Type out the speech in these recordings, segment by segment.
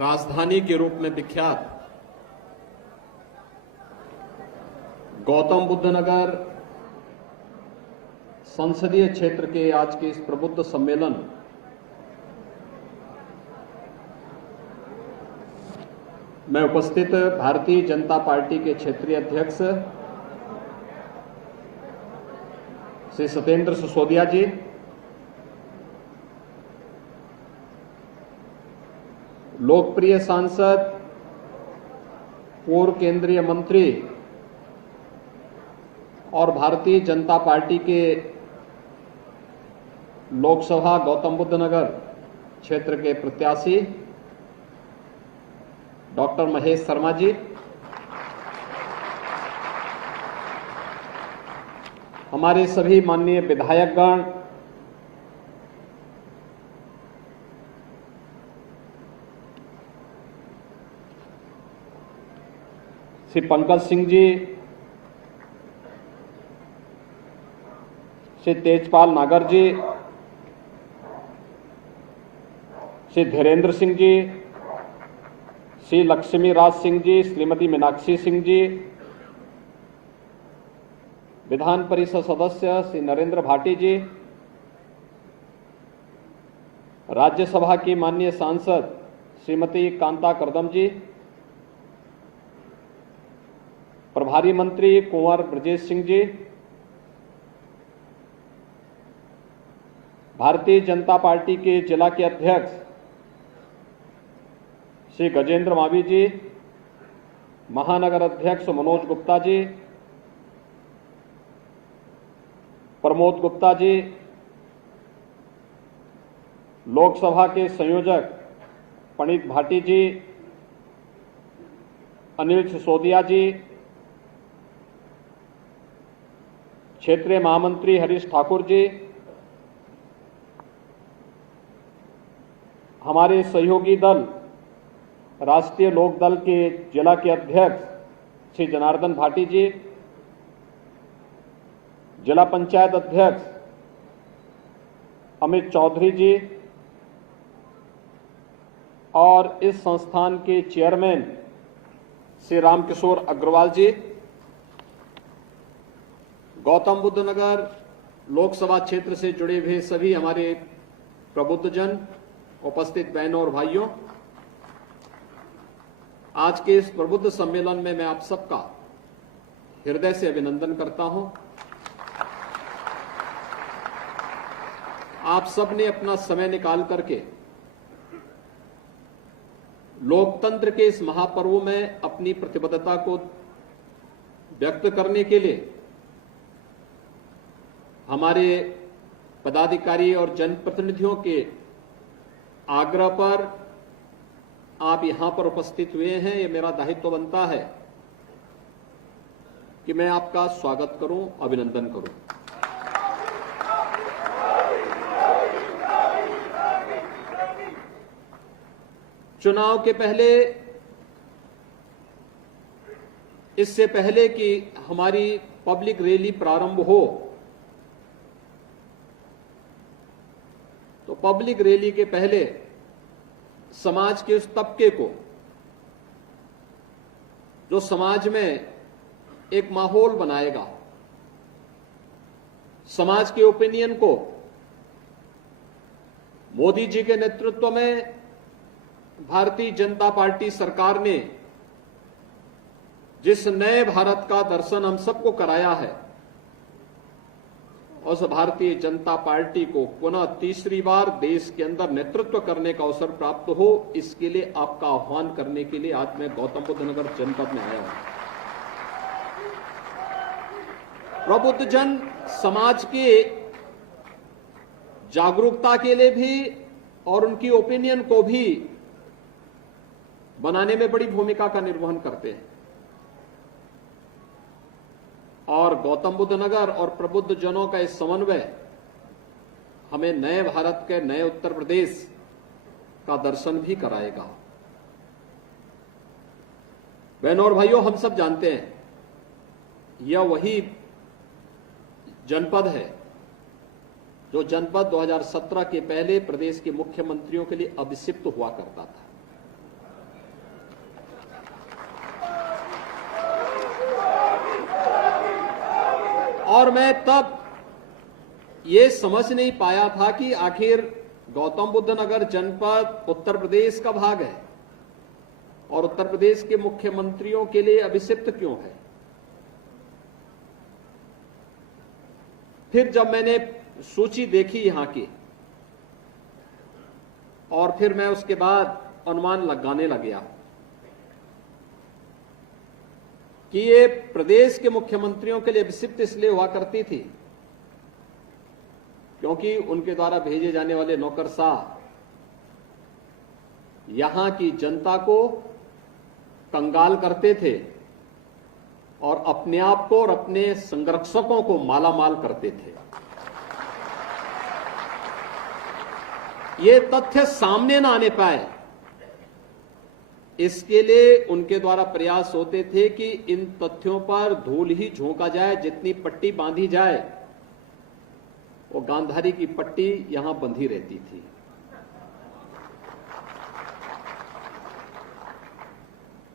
राजधानी के रूप में विख्यात गौतम बुद्ध नगर संसदीय क्षेत्र के आज के इस प्रबुद्ध सम्मेलन में उपस्थित भारतीय जनता पार्टी के क्षेत्रीय अध्यक्ष श्री सत्येंद्र सिसोदिया जी, लोकप्रिय सांसद पूर्व केंद्रीय मंत्री और भारतीय जनता पार्टी के लोकसभा गौतम बुद्ध नगर क्षेत्र के प्रत्याशी डॉक्टर महेश शर्मा जी, हमारे सभी माननीय विधायकगण, श्री पंकज सिंह जी, श्री तेजपाल नागर जी, श्री धीरेन्द्र सिंह जी, श्री लक्ष्मी राज सिंह जी, श्रीमती मीनाक्षी सिंह जी, विधान परिषद सदस्य श्री नरेंद्र भाटी जी, राज्यसभा की माननीय सांसद श्रीमती कांता करदम जी, प्रभारी मंत्री कुंवर ब्रजेश सिंह जी, भारतीय जनता पार्टी के जिला के अध्यक्ष श्री गजेंद्र मावी जी, महानगर अध्यक्ष मनोज गुप्ता जी, प्रमोद गुप्ता जी, लोकसभा के संयोजक पंडित भाटी जी, अनिल सिसोदिया जी, क्षेत्रीय महामंत्री हरीश ठाकुर जी, हमारे सहयोगी दल राष्ट्रीय लोक दल के जिला के अध्यक्ष श्री जनार्दन भाटी जी, जिला पंचायत अध्यक्ष अमित चौधरी जी और इस संस्थान के चेयरमैन श्री रामकिशोर अग्रवाल जी, गौतम बुद्ध नगर लोकसभा क्षेत्र से जुड़े हुए सभी हमारे प्रबुद्धजन, उपस्थित बहनों और भाइयों, आज के इस प्रबुद्ध सम्मेलन में मैं आप सबका हृदय से अभिनंदन करता हूं। आप सब ने अपना समय निकाल करके लोकतंत्र के इस महापर्व में अपनी प्रतिबद्धता को व्यक्त करने के लिए हमारे पदाधिकारी और जनप्रतिनिधियों के आग्रह पर आप यहां पर उपस्थित हुए हैं। ये मेरा दायित्व बनता है कि मैं आपका स्वागत करूं, अभिनंदन करूं। चुनाव के पहले, इससे पहले कि हमारी पब्लिक रैली प्रारंभ हो, तो पब्लिक रैली के पहले समाज के उस तबके को जो समाज में एक माहौल बनाएगा, समाज के ओपिनियन को मोदी जी के नेतृत्व में भारतीय जनता पार्टी सरकार ने जिस नए भारत का दर्शन हम सबको कराया है, उस भारतीय जनता पार्टी को पुनः तीसरी बार देश के अंदर नेतृत्व करने का अवसर प्राप्त हो, इसके लिए आपका आह्वान करने के लिए आज मैं गौतम बुद्ध नगर जनपद में आया हूं। प्रबुद्ध जन समाज के जागरूकता के लिए भी और उनकी ओपिनियन को भी बनाने में बड़ी भूमिका का निर्वहन करते हैं और गौतम बुद्ध नगर और प्रबुद्ध जनों का इस समन्वय हमें नए भारत के, नए उत्तर प्रदेश का दर्शन भी कराएगा। बहनों और भाइयों, हम सब जानते हैं यह वही जनपद है जो जनपद 2017 के पहले प्रदेश के मुख्यमंत्रियों के लिए अभिषिक्त हुआ करता था। और मैं तब ये समझ नहीं पाया था कि आखिर गौतम बुद्ध नगर जनपद उत्तर प्रदेश का भाग है और उत्तर प्रदेश के मुख्यमंत्रियों के लिए अभिषिक्त क्यों है। फिर जब मैंने सूची देखी यहां की और फिर मैं उसके बाद अनुमान लगाने लग गया कि ये प्रदेश के मुख्यमंत्रियों के लिए अभिषिक्त इसलिए हुआ करती थी क्योंकि उनके द्वारा भेजे जाने वाले नौकरशाह यहां की जनता को कंगाल करते थे और अपने आप को और अपने संरक्षकों को मालामाल करते थे। ये तथ्य सामने ना आने पाए, इसके लिए उनके द्वारा प्रयास होते थे कि इन तथ्यों पर धूल ही झोंका जाए, जितनी पट्टी बांधी जाए वो गांधारी की पट्टी यहां बंधी रहती थी।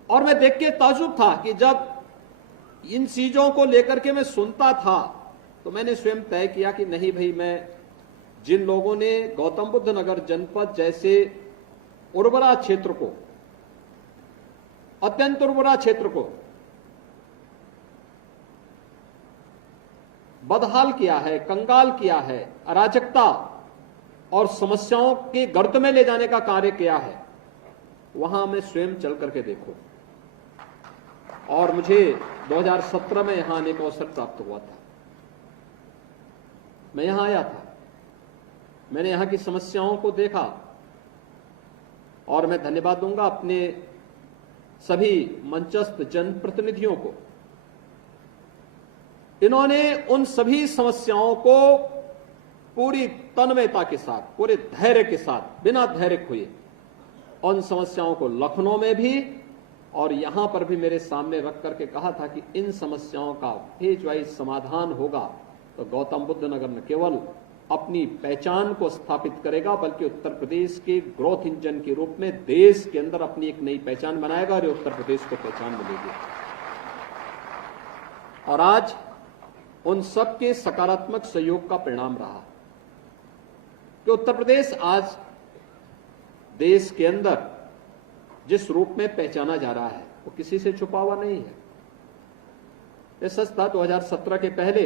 और मैं देख के ताज्जुब था कि जब इन चीजों को लेकर के मैं सुनता था तो मैंने स्वयं तय किया कि नहीं भाई, मैं जिन लोगों ने गौतम बुद्ध नगर जनपद जैसे उर्वरा क्षेत्र को, अत्यंत उर्वरा क्षेत्र को बदहाल किया है, कंगाल किया है, अराजकता और समस्याओं के गर्त में ले जाने का कार्य किया है, वहां मैं स्वयं चल करके देखूं। और मुझे 2017 में यहां आने का अवसर प्राप्त हुआ था। मैं यहां आया था, मैंने यहां की समस्याओं को देखा और मैं धन्यवाद दूंगा अपने सभी मंचस्थ जनप्रतिनिधियों को। इन्होंने उन सभी समस्याओं को पूरी तन्मयता के साथ, पूरे धैर्य के साथ, बिना धैर्य खोए उन समस्याओं को लखनऊ में भी और यहां पर भी मेरे सामने रख करके कहा था कि इन समस्याओं का फेज वाइज समाधान होगा तो गौतम बुद्ध नगर न केवल अपनी पहचान को स्थापित करेगा बल्कि उत्तर प्रदेश के ग्रोथ इंजन के रूप में देश के अंदर अपनी एक नई पहचान बनाएगा और उत्तर प्रदेश को पहचान मिलेगी। और आज उन सबके सकारात्मक सहयोग का परिणाम रहा कि उत्तर प्रदेश आज देश के अंदर जिस रूप में पहचाना जा रहा है वो किसी से छुपा हुआ नहीं है। यह सच था, 2017 के पहले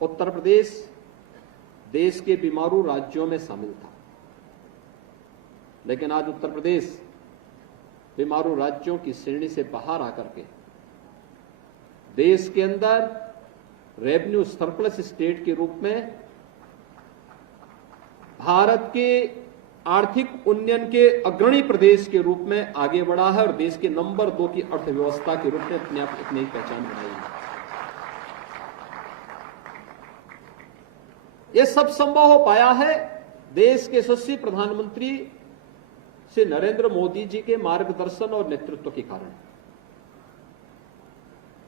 उत्तर प्रदेश देश के बीमारू राज्यों में शामिल था, लेकिन आज उत्तर प्रदेश बीमारू राज्यों की श्रेणी से बाहर आकर के देश के अंदर रेवेन्यू सरप्लस स्टेट के रूप में भारत के आर्थिक उन्नयन के अग्रणी प्रदेश के रूप में आगे बढ़ा है और देश के नंबर 2 की अर्थव्यवस्था के रूप में अपने आप एक नई पहचान बनाई है। यह सब संभव हो पाया है देश के यशस्वी प्रधानमंत्री श्री नरेंद्र मोदी जी के मार्गदर्शन और नेतृत्व के कारण।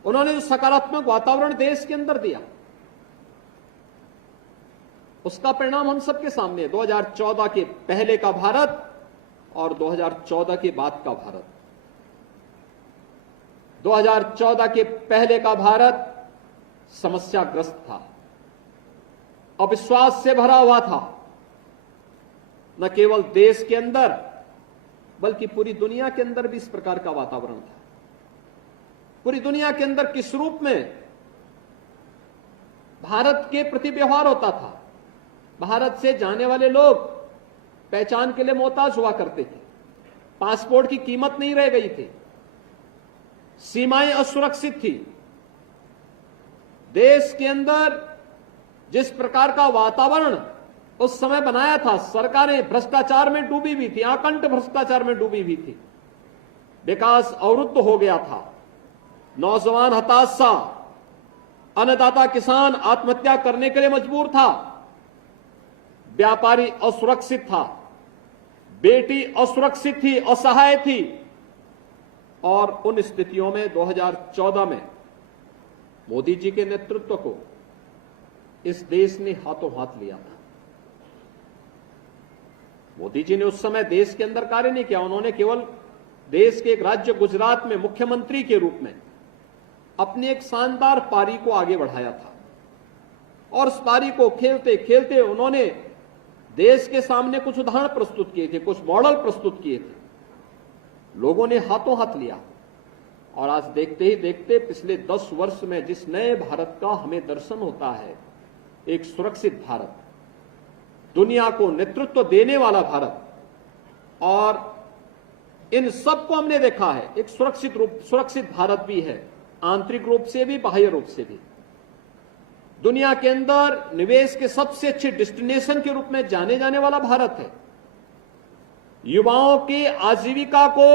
उन्होंने जो सकारात्मक वातावरण देश के अंदर दिया उसका परिणाम हम सबके सामने है। 2014 के पहले का भारत और 2014 के बाद का भारत। 2014 के पहले का भारत समस्याग्रस्त था, अविश्वास से भरा हुआ था, न केवल देश के अंदर बल्कि पूरी दुनिया के अंदर भी इस प्रकार का वातावरण था। पूरी दुनिया के अंदर किस रूप में भारत के प्रति व्यवहार होता था। भारत से जाने वाले लोग पहचान के लिए मोहताज हुआ करते थे, पासपोर्ट की कीमत नहीं रह गई थी, सीमाएं असुरक्षित थी। देश के अंदर जिस प्रकार का वातावरण उस समय बनाया था, सरकारें भ्रष्टाचार में डूबी हुई थी, आकंठ भ्रष्टाचार में डूबी हुई थी, विकास अवरुद्ध हो गया था, नौजवान हताश सा, अन्नदाता किसान आत्महत्या करने के लिए मजबूर था, व्यापारी असुरक्षित था, बेटी असुरक्षित थी, असहाय थी। और उन स्थितियों में 2014 में मोदी जी के नेतृत्व को इस देश ने हाथों हाथ लिया था। मोदी जी ने उस समय देश के अंदर कार्य नहीं किया, उन्होंने केवल देश के एक राज्य गुजरात में मुख्यमंत्री के रूप में अपनी एक शानदार पारी को आगे बढ़ाया था। और उस पारी को खेलते खेलते उन्होंने देश के सामने कुछ उदाहरण प्रस्तुत किए थे, कुछ मॉडल प्रस्तुत किए थे। लोगों ने हाथों हाथ लिया और आज देखते ही देखते पिछले 10 वर्ष में जिस नए भारत का हमें दर्शन होता है, एक सुरक्षित भारत, दुनिया को नेतृत्व देने वाला भारत, और इन सबको हमने देखा है। एक सुरक्षित भारत भी है, आंतरिक रूप से भी बाह्य रूप से भी। दुनिया के अंदर निवेश के सबसे अच्छे डेस्टिनेशन के रूप में जाने जाने वाला भारत है। युवाओं की आजीविका को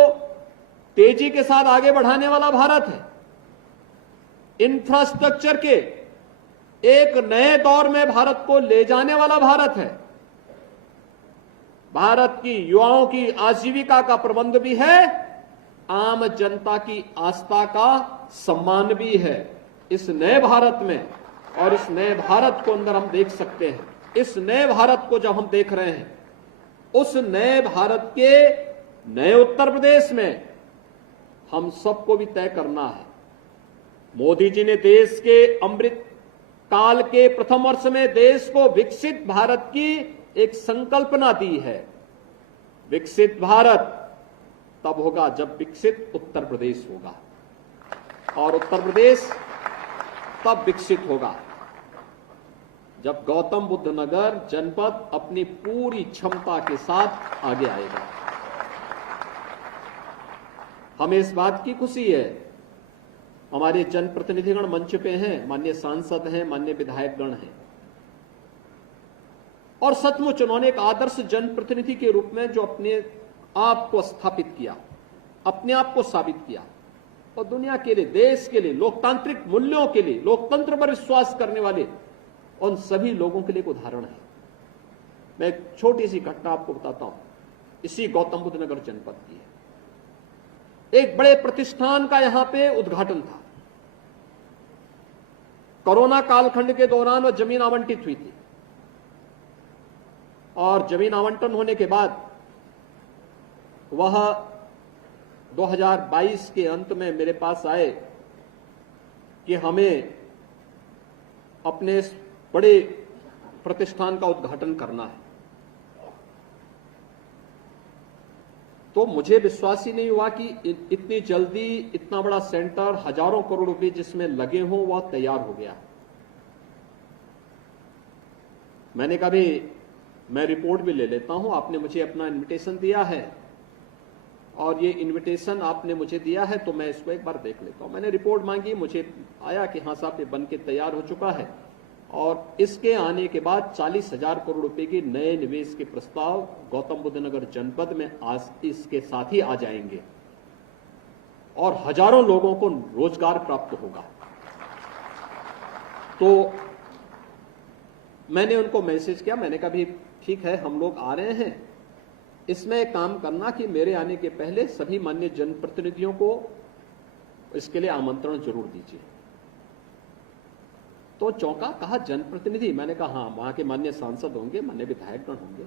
तेजी के साथ आगे बढ़ाने वाला भारत है। इंफ्रास्ट्रक्चर के एक नए दौर में भारत को ले जाने वाला भारत है। भारत की युवाओं की आजीविका का प्रबंध भी है, आम जनता की आस्था का सम्मान भी है। इस नए भारत में, और इस नए भारत को अंदर हम देख सकते हैं, इस नए भारत को जब हम देख रहे हैं, उस नए भारत के नए उत्तर प्रदेश में हम सबको भी तय करना है। मोदी जी ने देश के अमृत काल के प्रथम वर्ष में देश को विकसित भारत की एक संकल्पना दी है। विकसित भारत तब होगा जब विकसित उत्तर प्रदेश होगा, और उत्तर प्रदेश तब विकसित होगा जब गौतम बुद्ध नगर जनपद अपनी पूरी क्षमता के साथ आगे आएगा। हमें इस बात की खुशी है, हमारे जनप्रतिनिधिगण मंच पे हैं, माननीय सांसद हैं, माननीय विधायकगण हैं, और सचमुच उन्होंने एक आदर्श जनप्रतिनिधि के रूप में जो अपने आप को स्थापित किया, अपने आप को साबित किया, और दुनिया के लिए, देश के लिए, लोकतांत्रिक मूल्यों के लिए, लोकतंत्र पर विश्वास करने वाले उन सभी लोगों के लिए एक उदाहरण है। मैं एक छोटी सी घटना आपको बताता हूं, इसी गौतम बुद्ध नगर जनपद की है। एक बड़े प्रतिष्ठान का यहां पे उद्घाटन था। कोरोना कालखंड के दौरान वह जमीन आवंटित हुई थी, और जमीन आवंटन होने के बाद वह 2022 के अंत में मेरे पास आए कि हमें अपने बड़े प्रतिष्ठान का उद्घाटन करना है। तो मुझे विश्वास ही नहीं हुआ कि इतनी जल्दी इतना बड़ा सेंटर, हजारों करोड़ रुपए जिसमें लगे हों, वह तैयार हो गया। मैंने कहा भी मैं रिपोर्ट भी ले लेता हूं, आपने मुझे अपना इनविटेशन दिया है और ये इनविटेशन आपने मुझे दिया है तो मैं इसको एक बार देख लेता हूं। मैंने रिपोर्ट मांगी, मुझे आया कि हाँ साहब ये बन के तैयार हो चुका है, और इसके आने के बाद 40,000 करोड़ रुपए के नए निवेश के प्रस्ताव गौतम बुद्ध नगर जनपद में आज इसके साथ ही आ जाएंगे, और हजारों लोगों को रोजगार प्राप्त होगा। तो मैंने उनको मैसेज किया, मैंने कहा भी ठीक है, हम लोग आ रहे हैं, इसमें काम करना कि मेरे आने के पहले सभी माननीय जनप्रतिनिधियों को इसके लिए आमंत्रण जरूर दीजिए। तो चौंका, कहा जनप्रतिनिधि? मैंने कहा हाँ, वहां के माननीय सांसद होंगे, माननीय विधायकगण होंगे।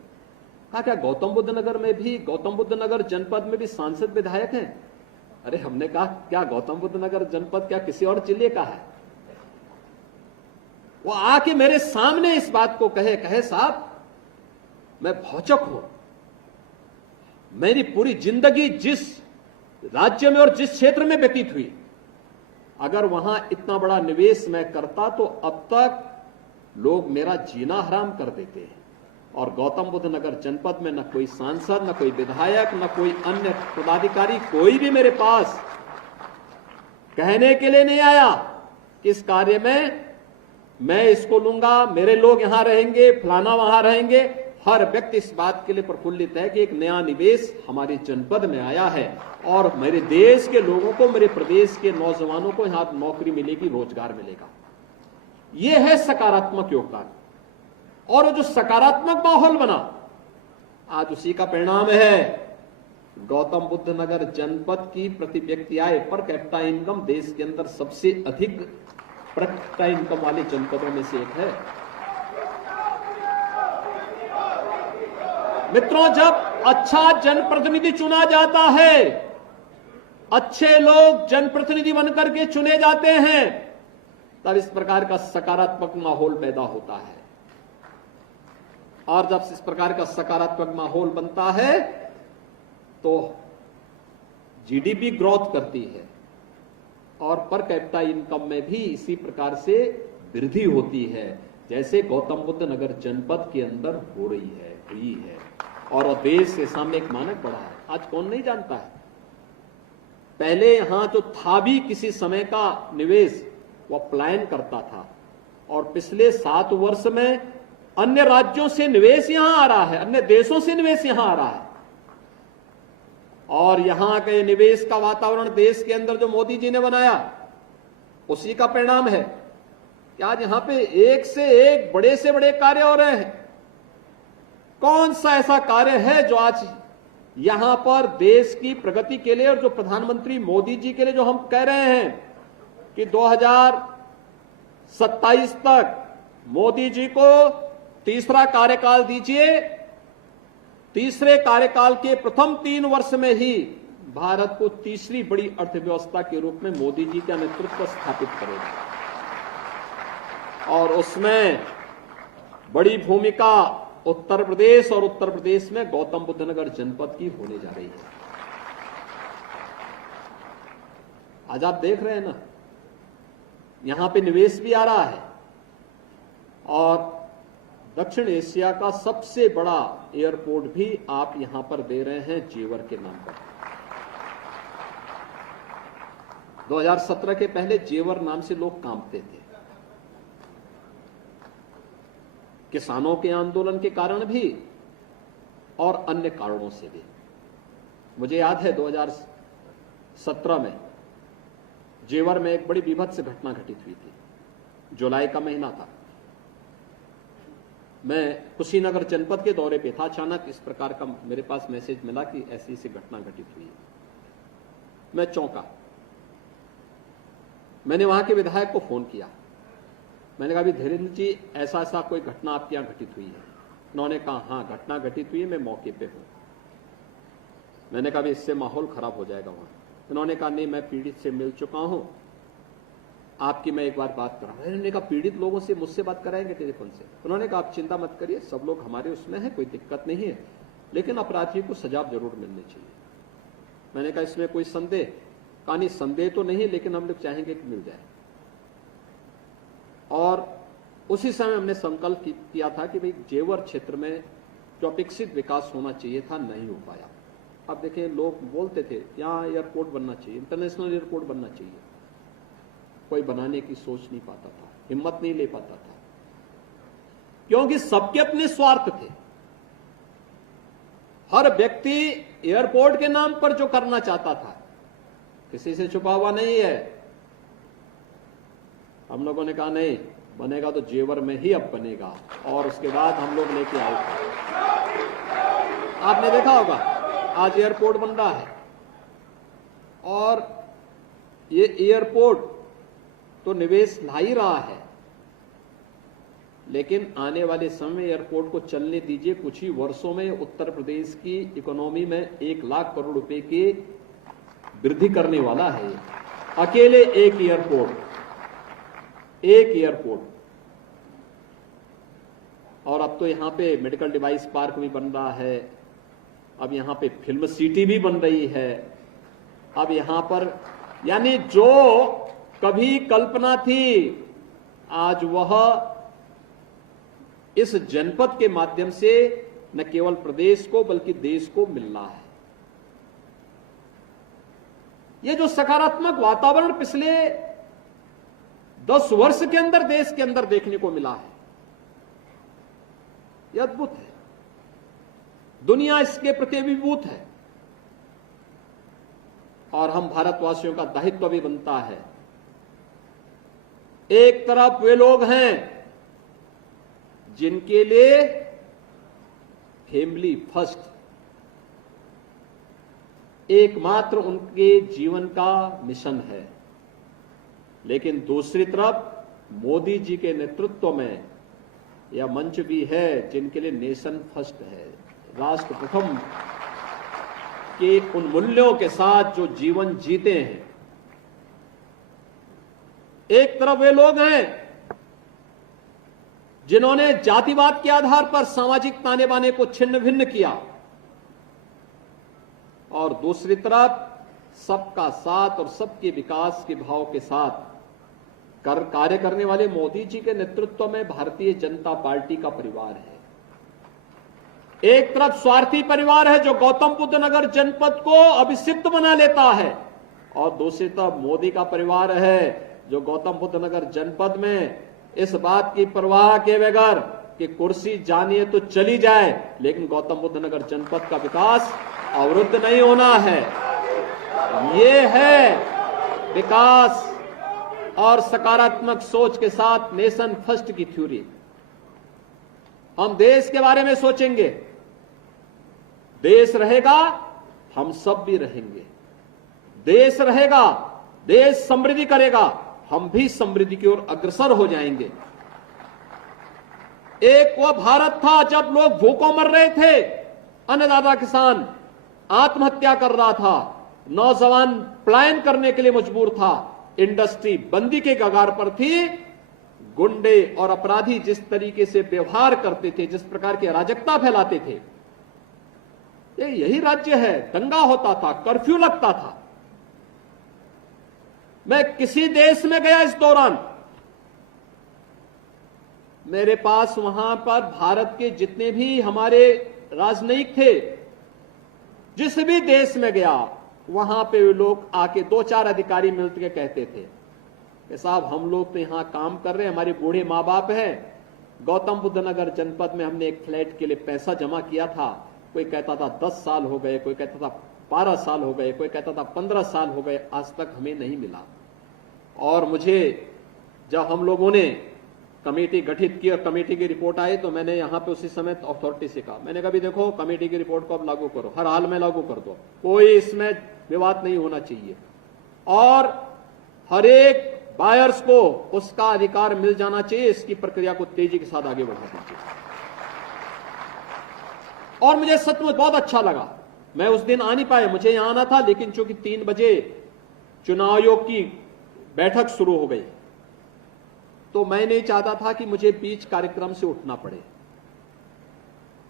कहा क्या गौतम बुद्ध नगर में भी, गौतम बुद्ध नगर जनपद में भी सांसद विधायक हैं? अरे हमने कहा क्या गौतम बुद्ध नगर जनपद क्या किसी और जिले का है? वो आके मेरे सामने इस बात को कहे साहब मैं भौचक हूं, मेरी पूरी जिंदगी जिस राज्य में और जिस क्षेत्र में व्यतीत हुई, अगर वहां इतना बड़ा निवेश मैं करता तो अब तक लोग मेरा जीना हराम कर देते हैं। और गौतम बुद्ध नगर जनपद में न कोई सांसद, न कोई विधायक, न कोई अन्य पदाधिकारी, कोई भी मेरे पास कहने के लिए नहीं आया कि इस कार्य में मैं इसको लूंगा, मेरे लोग यहां रहेंगे, फलाना वहां रहेंगे। हर व्यक्ति इस बात के लिए प्रफुल्लित है कि एक नया निवेश हमारे जनपद में आया है और मेरे देश के लोगों को, मेरे प्रदेश के नौजवानों को यहां नौकरी मिलेगी, रोजगार मिलेगा। यह है सकारात्मक योगदान। और वो जो सकारात्मक माहौल बना, आज उसी का परिणाम है गौतम बुद्ध नगर जनपद की प्रति व्यक्ति आय पर कैपिटा इनकम देश के अंदर सबसे अधिक पर कैपिटा इनकम वाले जनपदों में से एक है। मित्रों, जब अच्छा जनप्रतिनिधि चुना जाता है, अच्छे लोग जनप्रतिनिधि बनकर के चुने जाते हैं, तब इस प्रकार का सकारात्मक माहौल पैदा होता है। और जब इस प्रकार का सकारात्मक माहौल बनता है तो जीडीपी ग्रोथ करती है और पर कैपिटा इनकम में भी इसी प्रकार से वृद्धि होती है, जैसे गौतम बुद्ध नगर जनपद के अंदर हुई है और देश के सामने एक मानक बढ़ा है। आज कौन नहीं जानता है। पहले यहां जो था भी किसी समय का निवेश वह पलायन करता था और पिछले 7 वर्ष में अन्य राज्यों से निवेश यहां आ रहा है, अन्य देशों से निवेश यहां आ रहा है। और यहां के निवेश का वातावरण देश के अंदर जो मोदी जी ने बनाया उसी का परिणाम है कि आज यहां पे एक से एक बड़े से बड़े कार्य हो रहे हैं। कौन सा ऐसा कार्य है जो आज यहां पर देश की प्रगति के लिए और जो प्रधानमंत्री मोदी जी के लिए जो हम कह रहे हैं कि 2027 तक मोदी जी को तीसरा कार्यकाल दीजिए, तीसरे कार्यकाल के प्रथम 3 वर्ष में ही भारत को तीसरी बड़ी अर्थव्यवस्था के रूप में मोदी जी का नेतृत्व स्थापित करेगा और उसमें बड़ी भूमिका उत्तर प्रदेश और उत्तर प्रदेश में गौतम बुद्ध नगर जनपद की होने जा रही है। आज आप देख रहे हैं ना, यहां पे निवेश भी आ रहा है और दक्षिण एशिया का सबसे बड़ा एयरपोर्ट भी आप यहां पर दे रहे हैं जेवर के नाम पर। 2017 के पहले जेवर नाम से लोग कांपते थे, किसानों के आंदोलन के कारण भी और अन्य कारणों से भी। मुझे याद है 2017 में जेवर में एक बड़ी विभत्स घटना घटित हुई थी। जुलाई का महीना था, मैं कुशीनगर जनपद के दौरे पे था। अचानक इस प्रकार का मेरे पास मैसेज मिला कि ऐसी ऐसी घटना घटित हुई है। मैं चौंका। मैंने वहां के विधायक को फोन किया। मैंने कहा, धीरेन्द्र जी ऐसा ऐसा कोई घटना आपके यहां घटित हुई है? उन्होंने कहा, हाँ घटना घटित हुई है, मैं मौके पे हूं। मैंने कहा, इससे माहौल खराब हो जाएगा वहां। उन्होंने कहा, नहीं मैं पीड़ित से मिल चुका हूं, आपकी मैं एक बार बात करा। मैंने कहा, पीड़ित लोगों से मुझसे बात कराएंगे टेलीफोन से? उन्होंने कहा, आप चिंता मत करिए, सब लोग हमारे उसमें है, कोई दिक्कत नहीं है, लेकिन अपराधियों को सजा जरूर मिलनी चाहिए। मैंने कहा, इसमें कोई संदेह? कहा, नहीं संदेह तो नहीं, लेकिन हम लोग चाहेंगे कि मिल जाए। और उसी समय हमने संकल्प किया था कि भाई जेवर क्षेत्र में जो अपेक्षित विकास होना चाहिए था नहीं हो पाया। अब देखिए, लोग बोलते थे यहाँ एयरपोर्ट बनना चाहिए, इंटरनेशनल एयरपोर्ट बनना चाहिए, कोई बनाने की सोच नहीं पाता था, हिम्मत नहीं ले पाता था, क्योंकि सबके अपने स्वार्थ थे। हर व्यक्ति एयरपोर्ट के नाम पर जो करना चाहता था, किसी से छुपा हुआ नहीं है। हम लोगों ने कहा, नहीं बनेगा तो जेवर में ही अब बनेगा, और उसके बाद हम लोग लेके आए थे। आपने देखा होगा आज एयरपोर्ट बन रहा है, और ये एयरपोर्ट तो निवेश ला ही रहा है, लेकिन आने वाले समय एयरपोर्ट को चलने दीजिए। कुछ ही वर्षों में उत्तर प्रदेश की इकोनॉमी में 1 लाख करोड़ रुपए की वृद्धि करने वाला है। अकेले एक एयरपोर्ट। और अब तो यहां पे मेडिकल डिवाइस पार्क भी बन रहा है, अब यहां पे फिल्म सिटी भी बन रही है। अब यहां पर यानी जो कभी कल्पना थी, आज वह इस जनपद के माध्यम से न केवल प्रदेश को बल्कि देश को मिल रहा है। यह जो सकारात्मक वातावरण पिछले 10 वर्ष के अंदर देश के अंदर देखने को मिला है, यह अद्भुत है। दुनिया इसके प्रति अभिभूत है, और हम भारतवासियों का दायित्व भी बनता है। एक तरफ वे लोग हैं जिनके लिए फैमिली फर्स्ट एकमात्र उनके जीवन का मिशन है, लेकिन दूसरी तरफ मोदी जी के नेतृत्व में यह मंच भी है जिनके लिए नेशन फर्स्ट है, राष्ट्र प्रथम के उन मूल्यों के साथ जो जीवन जीते हैं। एक तरफ वे लोग हैं जिन्होंने जातिवाद के आधार पर सामाजिक ताने बाने को छिन्न भिन्न किया, और दूसरी तरफ सबका साथ और सबके विकास के भाव के साथ कार्य करने वाले मोदी जी के नेतृत्व में भारतीय जनता पार्टी का परिवार है। एक तरफ स्वार्थी परिवार है जो गौतम बुद्ध नगर जनपद को अभिषिक्त बना लेता है, और दूसरी तरफ मोदी का परिवार है जो गौतम बुद्ध नगर जनपद में इस बात की परवाह के बगैर कि कुर्सी जानिए तो चली जाए, लेकिन गौतम बुद्ध नगर जनपद का विकास अवरुद्ध नहीं होना है। ये है विकास और सकारात्मक सोच के साथ नेशन फर्स्ट की थ्योरी। हम देश के बारे में सोचेंगे, देश रहेगा हम सब भी रहेंगे, देश रहेगा, देश समृद्धि करेगा, हम भी समृद्धि की ओर अग्रसर हो जाएंगे। एक वो भारत था जब लोग भूखों मर रहे थे, अन्नदाता किसान आत्महत्या कर रहा था, नौजवान पलायन करने के लिए मजबूर था, इंडस्ट्री बंदी के कगार पर थी, गुंडे और अपराधी जिस तरीके से व्यवहार करते थे, जिस प्रकार की अराजकता फैलाते थे, यही राज्य है। दंगा होता था, कर्फ्यू लगता था। मैं किसी देश में गया इस दौरान, मेरे पास वहां पर भारत के जितने भी हमारे राजनयिक थे, जिस भी देश में गया वहां पे वे लोग आके दो चार अधिकारी मिलकर के कहते थे कि साहब हम लोग तो यहां काम कर रहे हैं, हमारे बूढ़े माँ बाप हैं, गौतम बुद्ध नगर जनपद में हमने एक फ्लैट के लिए पैसा जमा किया था, कोई कहता था 10 साल हो गए, कोई कहता था 12 साल हो गए, कोई कहता था 15 साल हो गए, आज तक हमें नहीं मिला। और मुझे जब हम लोगों ने कमेटी गठित की और कमेटी की रिपोर्ट आई तो मैंने यहां पे उसी समय अथॉरिटी से कहा, मैंने कहा भी देखो कमेटी की रिपोर्ट को अब लागू करो, हर हाल में लागू कर दो, कोई इसमें विवाद नहीं होना चाहिए, और हर एक बायर्स को उसका अधिकार मिल जाना चाहिए, इसकी प्रक्रिया को तेजी के साथ आगे बढ़ाना चाहिए। और मुझे सचमुच बहुत अच्छा लगा। मैं उस दिन आ नहीं पाया, मुझे यहां आना था, लेकिन चूंकि 3 बजे चुनाव आयोग की बैठक शुरू हो गई तो मैं नहीं चाहता था कि मुझे बीच कार्यक्रम से उठना पड़े,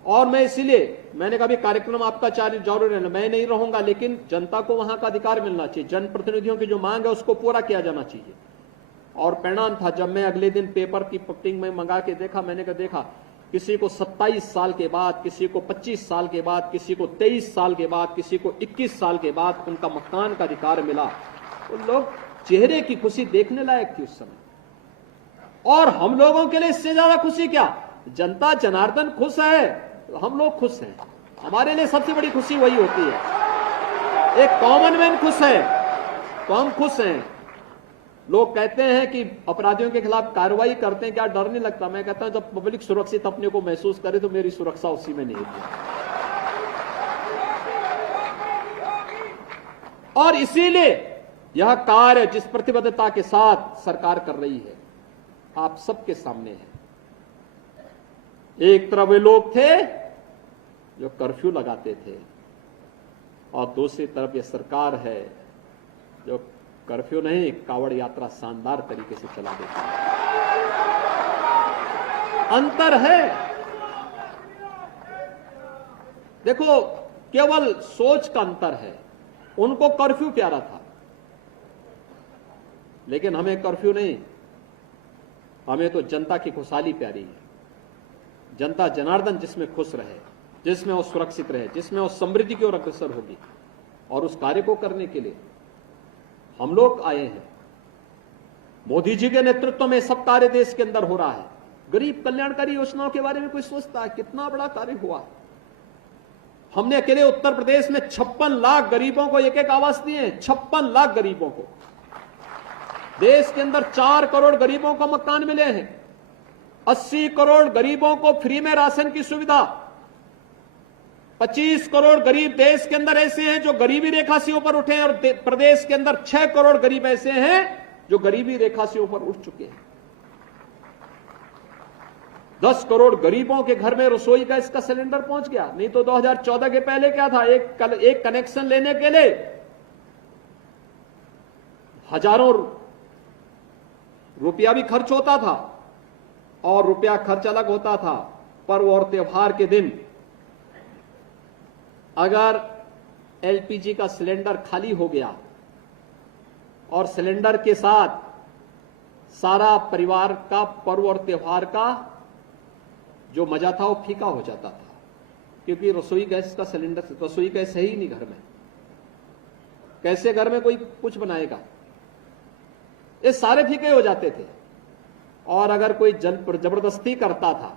और मैं इसीलिए मैंने कहा भी कार्यक्रम आपका जरूर रहना, मैं नहीं रहूंगा, लेकिन जनता को वहां का अधिकार मिलना चाहिए, जनप्रतिनिधियों की जो मांग है उसको पूरा किया जाना चाहिए। और परिणाम था जब मैं अगले दिन पेपर की कटिंग में मंगा के देखा, मैंने कहा देखा किसी को 27 साल के बाद, किसी को 25 साल के बाद, किसी को 23 साल के बाद, किसी को 21 साल के बाद उनका मकान का अधिकार मिला। उन लोग चेहरे की खुशी देखने लायक थी उस समय। और हम लोगों के लिए इससे ज्यादा खुशी क्या, जनता जनार्दन खुश है तो हम लोग खुश हैं, हमारे लिए सबसे बड़ी खुशी वही होती है। एक कॉमन मैन खुश है तो हम खुश हैं। लोग कहते हैं कि अपराधियों के खिलाफ कार्रवाई करते हैं, क्या डर नहीं लगता? मैं कहता हूं जब पब्लिक सुरक्षित अपने को महसूस करे तो मेरी सुरक्षा उसी में नहीं होती। और इसीलिए यह कार्य जिस प्रतिबद्धता के साथ सरकार कर रही है आप सबके सामने है। एक तरफ वे लोग थे जो कर्फ्यू लगाते थे, और दूसरी तरफ यह सरकार है जो कर्फ्यू नहीं, कावड़ यात्रा शानदार तरीके से चला देती है। अंतर है, देखो केवल सोच का अंतर है। उनको कर्फ्यू प्यारा था, लेकिन हमें कर्फ्यू नहीं, हमें तो जनता की खुशहाली प्यारी है। जनता जनार्दन जिसमें खुश रहे, जिसमें वो सुरक्षित रहे, जिसमें वो समृद्धि की ओर अग्रसर होगी, और उस कार्य को करने के लिए हम लोग आए हैं। मोदी जी के नेतृत्व में सब कार्य देश के अंदर हो रहा है। गरीब कल्याणकारी योजनाओं के बारे में कोई सोचता है कितना बड़ा कार्य हुआ। हमने अकेले उत्तर प्रदेश में 56 लाख गरीबों को एक आवास दिए हैं, 56 लाख गरीबों को। देश के अंदर 4 करोड़ गरीबों को मकान मिले हैं, 80 करोड़ गरीबों को फ्री में राशन की सुविधा, 25 करोड़ गरीब देश के अंदर ऐसे हैं जो गरीबी रेखा से ऊपर उठे हैं, और प्रदेश के अंदर 6 करोड़ गरीब ऐसे हैं जो गरीबी रेखा से ऊपर उठ चुके हैं। 10 करोड़ गरीबों के घर में रसोई गैस का सिलेंडर पहुंच गया। नहीं तो 2014 के पहले क्या था, एक कनेक्शन लेने के लिए हजारों रुपया भी खर्च होता था, और रुपया खर्च अलग होता था। पर्व और त्योहार के दिन अगर एलपीजी का सिलेंडर खाली हो गया और सिलेंडर के साथ सारा परिवार का पर्व और त्योहार का जो मजा था वो फीका हो जाता था, क्योंकि रसोई गैस का सिलेंडर, रसोई गैस है ही नहीं घर में, कैसे घर में कोई कुछ बनाएगा, ये सारे फीके हो जाते थे। और अगर कोई जबरदस्ती करता था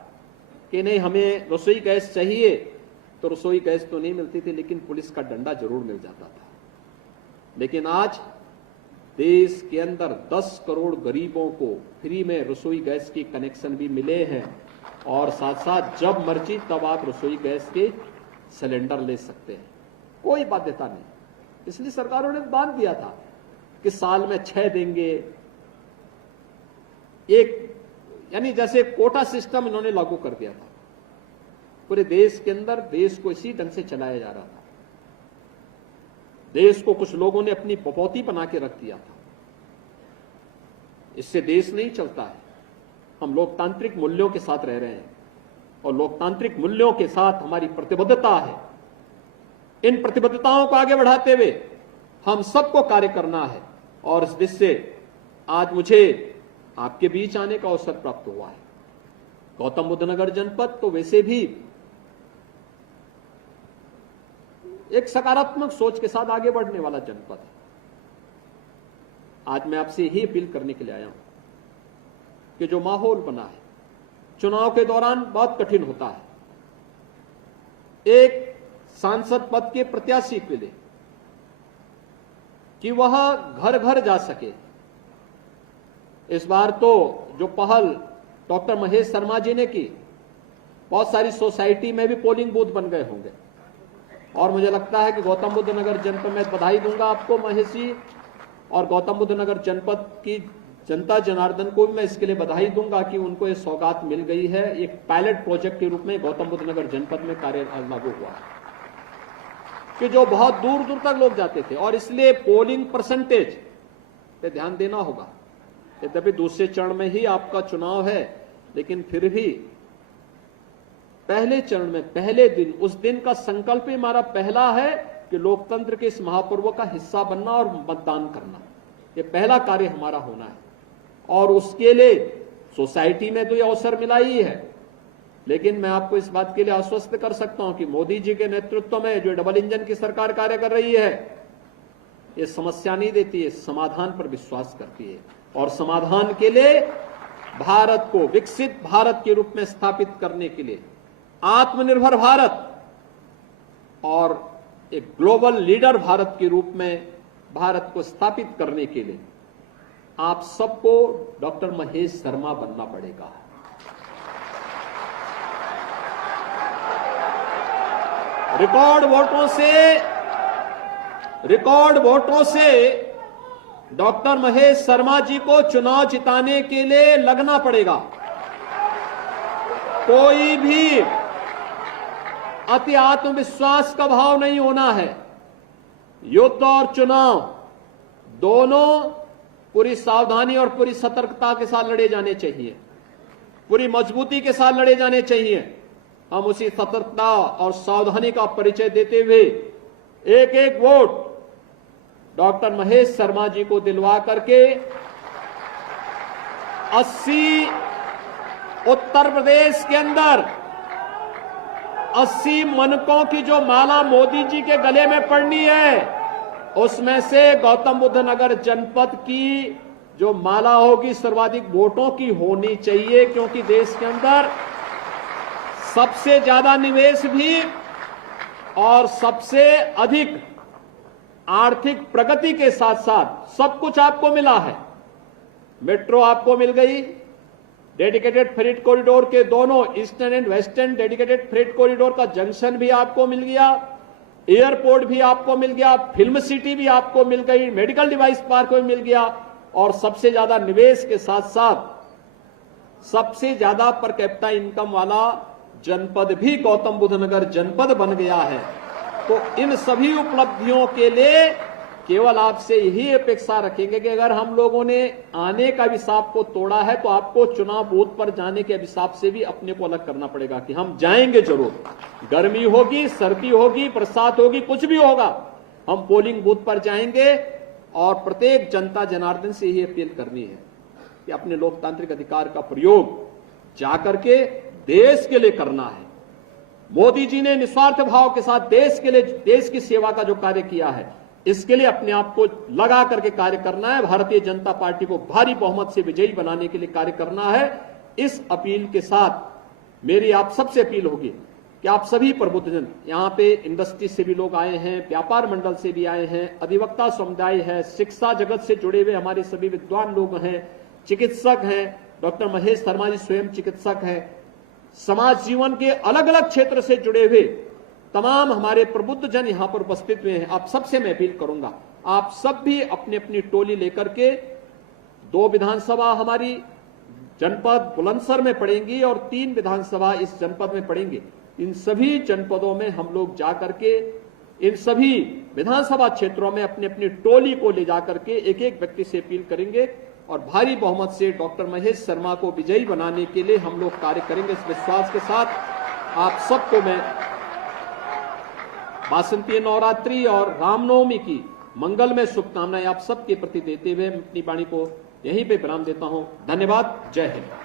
कि नहीं हमें रसोई गैस चाहिए, तो रसोई गैस तो नहीं मिलती थी, लेकिन पुलिस का डंडा जरूर मिल जाता था। लेकिन आज देश के अंदर 10 करोड़ गरीबों को फ्री में रसोई गैस की कनेक्शन भी मिले हैं, और साथ साथ जब मर्जी तब आप रसोई गैस के सिलेंडर ले सकते हैं, कोई बाध्यता नहीं। इसलिए सरकारों ने बांध दिया था कि साल में 6 देंगे, एक यानी जैसे कोटा सिस्टम इन्होंने लागू कर दिया था पूरे देश के अंदर। देश को इसी ढंग से चलाया जा रहा था। देश को कुछ लोगों ने अपनी पपौती बना के रख दिया था। इससे देश नहीं चलता है। हम लोकतांत्रिक मूल्यों के साथ रह रहे हैं, और लोकतांत्रिक मूल्यों के साथ हमारी प्रतिबद्धता है। इन प्रतिबद्धताओं को आगे बढ़ाते हुए हम सबको कार्य करना है, और इस दृष्टि से आज मुझे आपके बीच आने का अवसर प्राप्त हुआ है। गौतम बुद्ध नगर जनपद तो वैसे भी एक सकारात्मक सोच के साथ आगे बढ़ने वाला जनपद है। आज मैं आपसे यही अपील करने के लिए आया हूं कि जो माहौल बना है, चुनाव के दौरान बहुत कठिन होता है एक सांसद पद के प्रत्याशी के लिए कि वह घर घर जा सके। इस बार तो जो पहल डॉक्टर महेश शर्मा जी ने की, बहुत सारी सोसाइटी में भी पोलिंग बूथ बन गए होंगे, और मुझे लगता है कि गौतम बुद्ध नगर जनपद में बधाई दूंगा आपको महेश जी, और गौतम बुद्ध नगर जनपद की जनता जनार्दन को भी मैं इसके लिए बधाई दूंगा कि उनको ये सौगात मिल गई है। एक पायलट प्रोजेक्ट के रूप में गौतम बुद्ध नगर जनपद में कार्य लागू हुआ है कि जो बहुत दूर दूर तक लोग जाते थे, और इसलिए पोलिंग परसेंटेज पे ध्यान देना होगा। यद्यपि दूसरे चरण में ही आपका चुनाव है, लेकिन फिर भी पहले चरण में पहले दिन, उस दिन का संकल्प ही हमारा पहला है कि लोकतंत्र के इस महापर्व का हिस्सा बनना और मतदान करना। ये पहला कार्य हमारा होना है, और उसके लिए सोसाइटी में तो ये अवसर मिला ही है। लेकिन मैं आपको इस बात के लिए आश्वस्त कर सकता हूं कि मोदी जी के नेतृत्व में जो डबल इंजन की सरकार कार्य कर रही है, ये समस्या नहीं देती है, समाधान पर विश्वास करती है, और समाधान के लिए भारत को विकसित भारत के रूप में स्थापित करने के लिए, आत्मनिर्भर भारत और एक ग्लोबल लीडर भारत के रूप में भारत को स्थापित करने के लिए आप सबको डॉक्टर महेश शर्मा बनना पड़ेगा। रिकॉर्ड वोटों से डॉक्टर महेश शर्मा जी को चुनाव जिताने के लिए लगना पड़ेगा। कोई भी अति आत्मविश्वास का भाव नहीं होना है। युद्ध और चुनाव दोनों पूरी सावधानी और पूरी सतर्कता के साथ लड़े जाने चाहिए, पूरी मजबूती के साथ लड़े जाने चाहिए। हम उसी सतर्कता और सावधानी का परिचय देते हुए एक एक वोट डॉक्टर महेश शर्मा जी को दिलवा करके 80 उत्तर प्रदेश के अंदर 80 मनकों की जो माला मोदी जी के गले में पड़नी है, उसमें से गौतम बुद्ध नगर जनपद की जो माला होगी सर्वाधिक वोटों की होनी चाहिए, क्योंकि देश के अंदर सबसे ज्यादा निवेश भी और सबसे अधिक आर्थिक प्रगति के साथ साथ सब कुछ आपको मिला है। मेट्रो आपको मिल गई, डेडिकेटेड फ्रेट कॉरिडोर के दोनों eastern and western dedicated freight corridor का जंक्शन भी आपको मिल गया, एयरपोर्ट भी आपको मिल गया, फिल्म सिटी भी आपको मिल गई, मेडिकल डिवाइस पार्क भी मिल गया, और सबसे ज्यादा निवेश के साथ साथ सबसे ज्यादा पर कैपिटा इनकम वाला जनपद भी गौतम बुद्ध नगर जनपद बन गया है। तो इन सभी उपलब्धियों के लिए केवल आपसे यही अपेक्षा रखेंगे कि अगर हम लोगों ने आने का अभिशाप को तोड़ा है तो आपको चुनाव बूथ पर जाने के अभिशाप से भी अपने को अलग करना पड़ेगा कि हम जाएंगे जरूर। गर्मी होगी, सर्दी होगी, बरसात होगी, कुछ भी होगा, हम पोलिंग बूथ पर जाएंगे और प्रत्येक जनता जनार्दन से यही अपील करनी है कि अपने लोकतांत्रिक अधिकार का प्रयोग जाकर के देश के लिए करना है। मोदी जी ने निस्वार्थ भाव के साथ देश के लिए, देश की सेवा का जो कार्य किया है, इसके लिए अपने आप को लगा करके कार्य करना है। भारतीय जनता पार्टी को भारी बहुमत से विजयी बनाने के लिए कार्य करना है। इस अपील के साथ मेरी आप सबसे अपील होगी कि आप सभी प्रबुद्धजन, यहाँ पे इंडस्ट्री से भी लोग आए हैं, व्यापार मंडल से भी आए हैं, अधिवक्ता समुदाय है, शिक्षा जगत से जुड़े हुए हमारे सभी विद्वान लोग हैं, चिकित्सक हैं, डॉक्टर महेश शर्मा जी स्वयं चिकित्सक हैं, समाज जीवन के अलग अलग क्षेत्र से जुड़े हुए तमाम हमारे प्रबुद्ध जन यहां पर उपस्थित हुए हैं। आप सबसे मैं अपील करूंगा, आप सब भी अपनी अपनी टोली लेकर के 2 विधानसभा हमारी जनपद बुलंदशहर में पड़ेंगी और 3 विधानसभा इस जनपद में पड़ेंगे। इन सभी जनपदों में हम लोग जाकर के इन सभी विधानसभा क्षेत्रों में अपनी अपनी टोली को ले जाकर के एक एक व्यक्ति से अपील करेंगे और भारी बहुमत से डॉक्टर महेश शर्मा को विजयी बनाने के लिए हम लोग कार्य करेंगे। इस विश्वास के साथ आप सबको मैं वासंती नवरात्रि और रामनवमी की मंगलमय शुभकामनाएं आप सबके प्रति देते हुए अपनी वाणी को यहीं पे विराम देता हूं। धन्यवाद। जय हिंद।